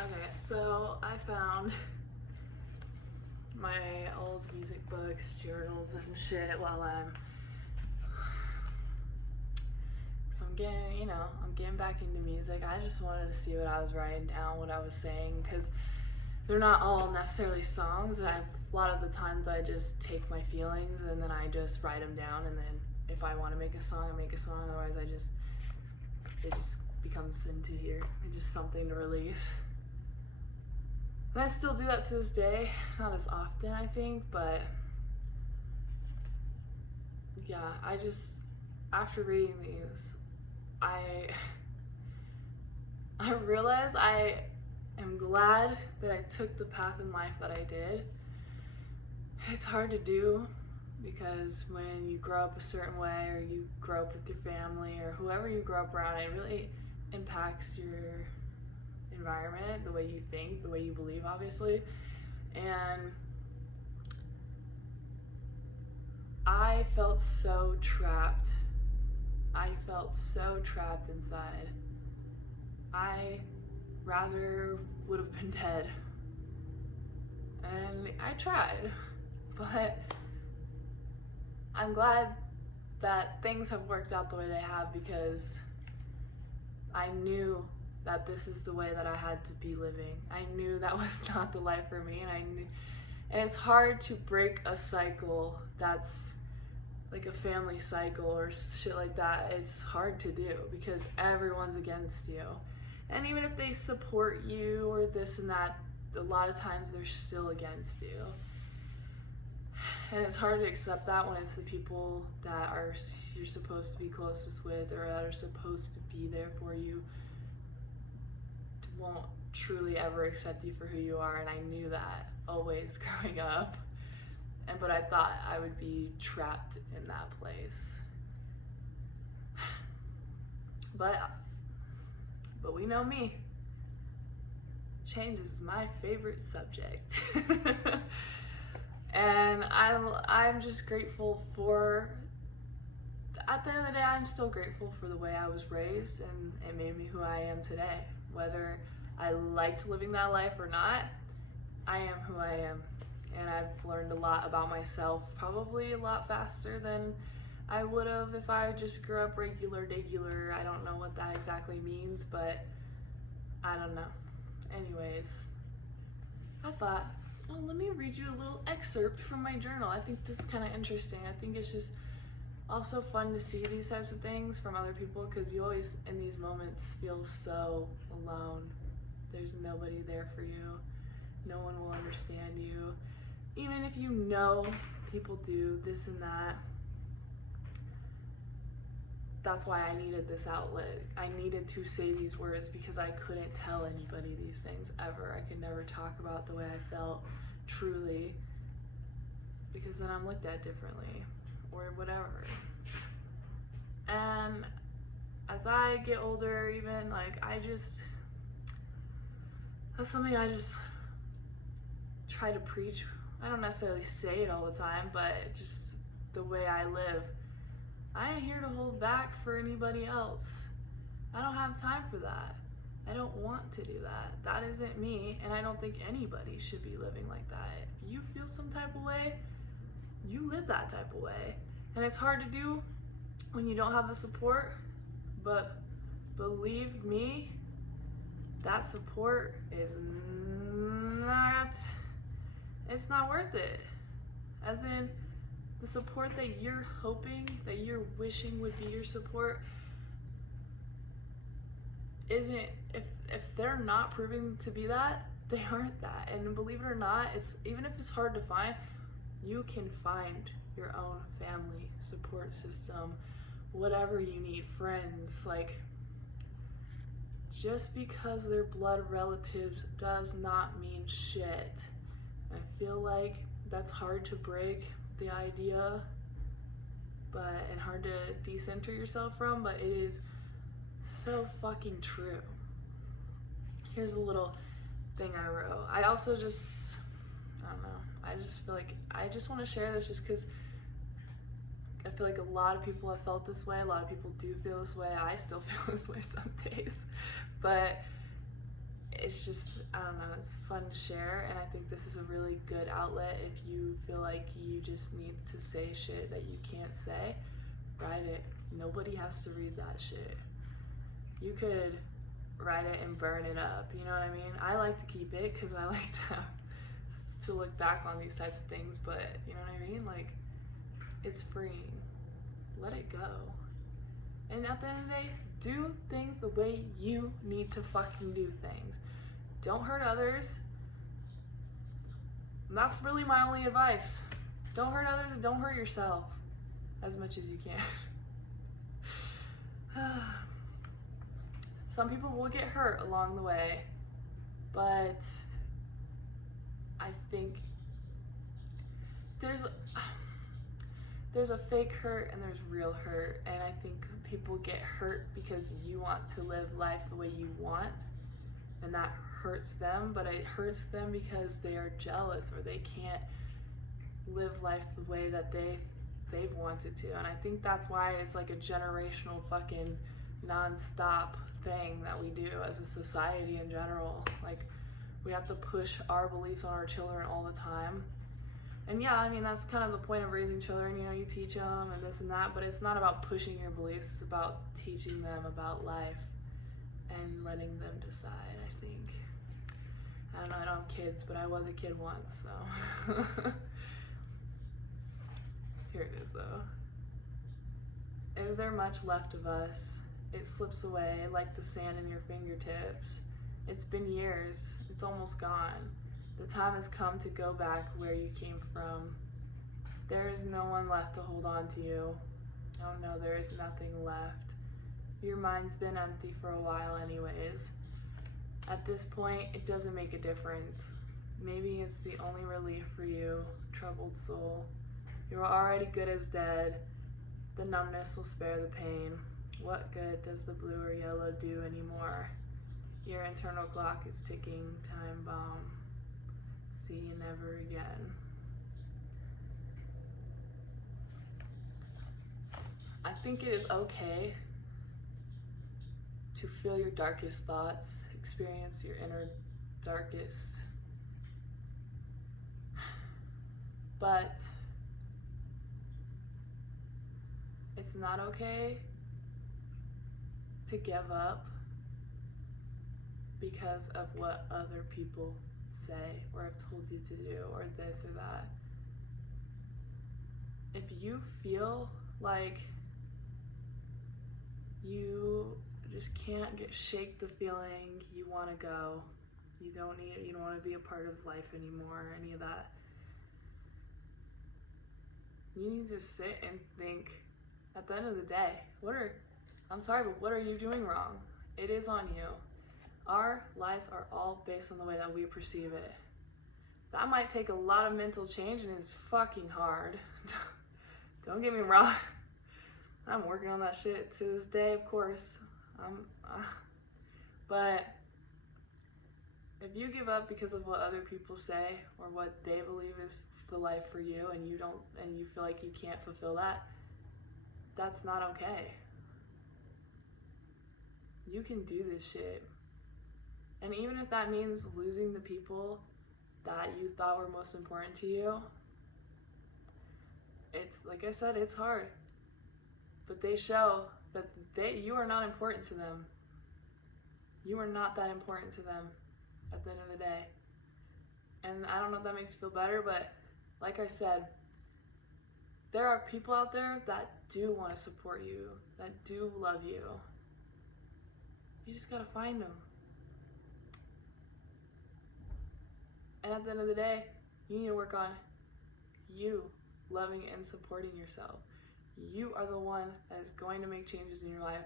Okay, so I found my old music books, journals, and shit while I'm getting back into music. I just wanted to see what I was writing down, what I was saying, because they're not all necessarily songs. A lot of the times I just take my feelings and then I just write them down, and then if I want to make a song, I make a song. Otherwise, it just becomes into here. It's just something to release. And I still do that to this day, not as often, I think, but yeah, after reading these, I realize I am glad that I took the path in life that I did. It's hard to do because when you grow up a certain way, or you grow up with your family, or whoever you grow up around, it really impacts your environment, the way you think, the way you believe, obviously. And I felt so trapped. I felt so trapped inside. I rather would have been dead. And I tried, but I'm glad that things have worked out the way they have, because I knew that this is the way that I had to be living. I knew that was not the life for me, and it's hard to break a cycle that's like a family cycle or shit like that. It's hard to do because everyone's against you. And even if they support you or this and that, a lot of times they're still against you. And it's hard to accept that when it's the people that you're supposed to be closest with, or that are supposed to be there for you, won't truly ever accept you for who you are. And I knew that always growing up. But I thought I would be trapped in that place. But we know me. Change is my favorite subject. And I'm just grateful for, at the end of the day, I'm still grateful for the way I was raised, and it made me who I am today. Whether I liked living that life or not, I am who I am. And I've learned a lot about myself, probably a lot faster than I would have if I just grew up regular. I don't know what that exactly means, but I don't know. Anyways, I thought, oh, let me read you a little excerpt from my journal. I think this is kind of interesting. I think it's just also fun to see these types of things from other people, because you always, in these moments, feel so alone. There's nobody there for you. No one will understand you. Even if you know people do this and that. That's why I needed this outlet. I needed to say these words, because I couldn't tell anybody these things ever. I could never talk about the way I felt truly, because then I'm looked at differently or whatever. And as I get older, even that's something I just try to preach. I don't necessarily say it all the time, but just the way I live. I ain't here to hold back for anybody else. I don't have time for that. I don't want to do that. That isn't me, and I don't think anybody should be living like that. If you feel some type of way, you live that type of way. And it's hard to do when you don't have the support, but believe me, that support is it's not worth it. As in, the support that you're hoping, that you're wishing would be your support, isn't, if they're not proving to be that, they aren't that. And believe it or not, even if it's hard to find, you can find your own family support system, whatever you need, friends. Like, just because they're blood relatives does not mean shit. I feel like that's hard to break, the idea, and hard to decenter yourself from, but it is so fucking true. Here's a little thing I wrote. I also I don't know, I just feel like I just want to share this, just because I feel like a lot of people have felt this way. A lot of people do feel this way. I still feel this way some days, but it's just, I don't know, it's fun to share, and I think this is a really good outlet if you feel like you just need to say shit that you can't say. Write it. Nobody has to read that shit. You could write it and burn it up, you know what I mean? I like to keep it because I like to look back on these types of things, but you know what I mean? Like, it's freeing. Let it go. And at the end of the day, do things the way you need to fucking do things. Don't hurt others. And that's really my only advice. Don't hurt others and don't hurt yourself as much as you can. Some people will get hurt along the way, but I think there's a fake hurt and there's real hurt, and I think people get hurt because you want to live life the way you want, and that hurts them, but it hurts them because they are jealous or they can't live life the way that they've wanted to. And I think that's why it's like a generational fucking non-stop thing that we do as a society in general. Like, we have to push our beliefs on our children all the time. And yeah, I mean, that's kind of the point of raising children, you know, you teach them and this and that, but it's not about pushing your beliefs, it's about teaching them about life and letting them decide, I think. I don't know, I don't have kids, but I was a kid once, so. Here it is, though. Is there much left of us? It slips away like the sand in your fingertips. It's been years, it's almost gone. The time has come to go back where you came from. There is no one left to hold on to you. Oh no, there is nothing left. Your mind's been empty for a while anyways. At this point, it doesn't make a difference. Maybe it's the only relief for you, troubled soul. You are already good as dead. The numbness will spare the pain. What good does the blue or yellow do anymore? Your internal clock is ticking, time bomb. See you never again. I think it is okay to feel your darkest thoughts, experience your inner darkest. But it's not okay to give up because of what other people say or have told you to do or this or that. If you feel like you just can't shake the feeling you want to go, you don't want to be a part of life anymore or any of that, you need to sit and think, at the end of the day, I'm sorry, but what are you doing wrong? It is on you. Our lives are all based on the way that we perceive it. That might take a lot of mental change and it's fucking hard. Don't get me wrong. I'm working on that shit to this day, of course. But if you give up because of what other people say or what they believe is the life for you, and you feel like you can't fulfill that, that's not okay. You can do this shit. And even if that means losing the people that you thought were most important to you, it's, like I said, it's hard. But they show that you are not important to them. You are not that important to them at the end of the day. And I don't know if that makes you feel better, but like I said, there are people out there that do want to support you, that do love you. You just gotta find them. And at the end of the day, you need to work on you loving and supporting yourself. You are the one that is going to make changes in your life,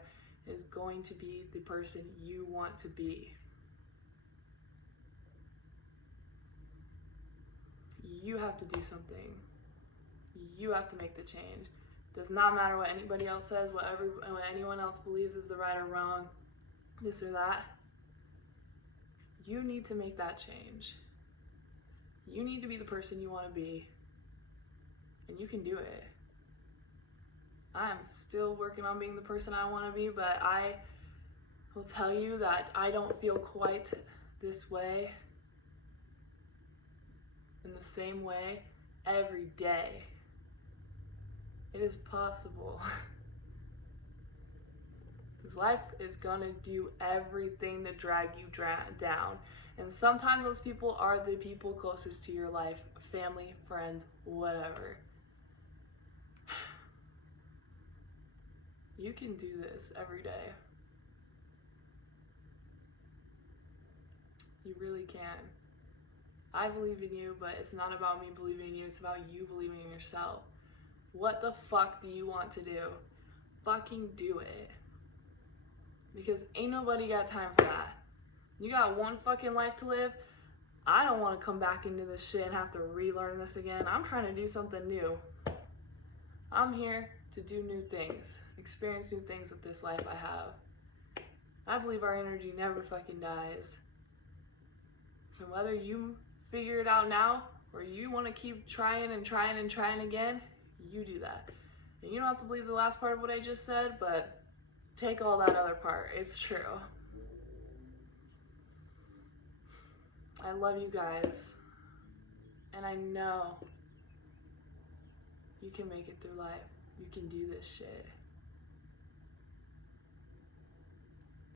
is going to be the person you want to be. You have to do something. You have to make the change. Does not matter what anybody else says, what anyone else believes is the right or wrong, this or that. You need to make that change. You need to be the person you want to be, and you can do it. I'm still working on being the person I want to be, but I will tell you that I don't feel quite this way, in the same way, every day. It is possible. Because life is gonna do everything to drag you down. And sometimes those people are the people closest to your life, family, friends, whatever. You can do this every day. You really can. I believe in you, but it's not about me believing in you, it's about you believing in yourself. What the fuck do you want to do? Fucking do it. Because ain't nobody got time for that. You got one fucking life to live. I don't want to come back into this shit and have to relearn this again. I'm trying to do something new. I'm here to do new things, experience new things with this life I have. I believe our energy never fucking dies. So whether you figure it out now or you want to keep trying and trying and trying again, you do that. And you don't have to believe the last part of what I just said, but take all that other part. It's true. I love you guys. And I know you can make it through life. You can do this shit.